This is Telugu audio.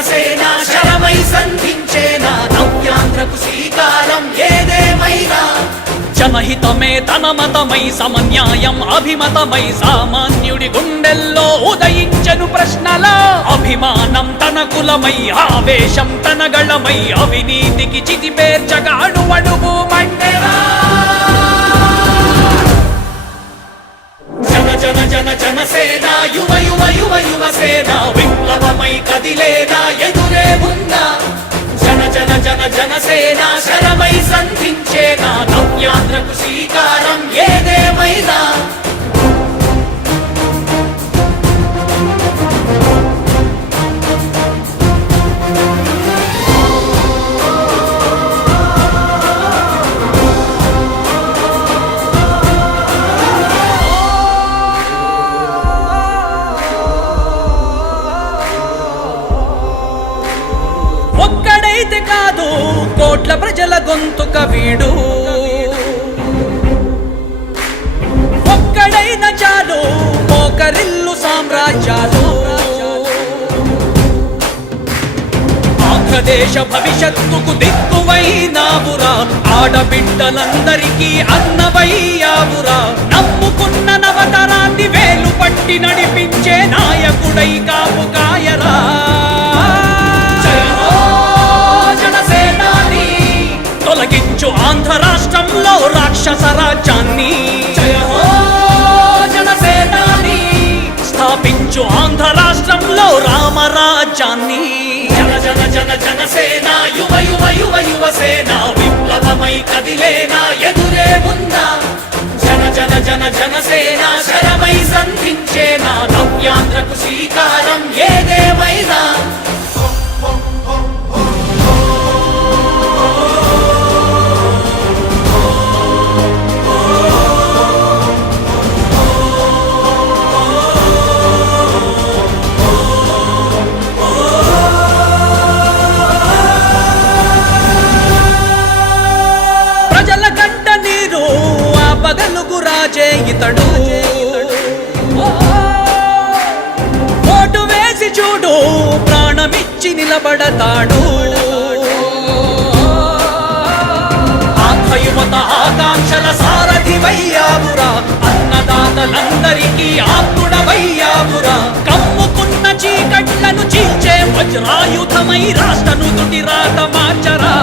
జనసేన శరమై సంధించేనా నవ్యాంధ్రకు శ్రీకారం ఏదేమైనా జనహితమే తన మతమై సమన్యాయం అభిమతమై సామాన్యుడి గుండెల్లో ఉదయించెను ప్రశ్నల అభిమానం తన కులమై ఆవేశం తన గళమై అవినీతికి చితిపేర్చగా అణువణువు మండెరా జన జన జనసేన యువ యువ యువ యువసేన విప్లవమై కదిలేనా ఎదురే ఉందా జన జన జన జనసేన శరమై సంధించేనా నవ్యాంధ్రకు శ్రీకారం ఏదేమైనా ఒక్కడైతే కాదు కోట్ల ప్రజల గొంతుక వీడు ఒక్కడైన చాలు మోకరిల్లు సామ్రాజ్యాలు ఆంధ్రదేశ భవిష్యత్తుకు దిక్కువైనావురా ఆడబిడ్డలందరికీ అన్నవయ్యావురా నమ్ముకున్న నవతరాన్ని వేలు పట్టి నడిపించే నాయకుడై కాపు కాయరా తొలగించు ఆంధ్ర రాష్ట్రంలో రాక్షస రాజ్యాన్ని జయ హో జనసేనాని స్థాపించు ఆంధ్ర రాష్ట్రంలో రామరాజ్యాన్ని జన జన జన జనసేన యువ యువ యువ యువసేన విప్లవమై కదిలేనా ఎదురే ఉందా జన జన జన జనసేన శరమై సంధించేనా నవ్యాంధ్రకు శ్రీకారం ఏదేమైనా పగలుగు రాజే ఇతడు ఓటు వేసి చూడు ప్రాణమిచ్చి నిలబడతాడు ఆంధ్ర యువత ఆకాంక్షల సారథివయ్యావురా అన్నదాతలందరికీ ఆత్ముడవయ్యావురా కమ్ముకున్న చీకట్లను చీల్చే వజ్రాయుధమై రాష్ట్రను తుటి రాత మార్చరా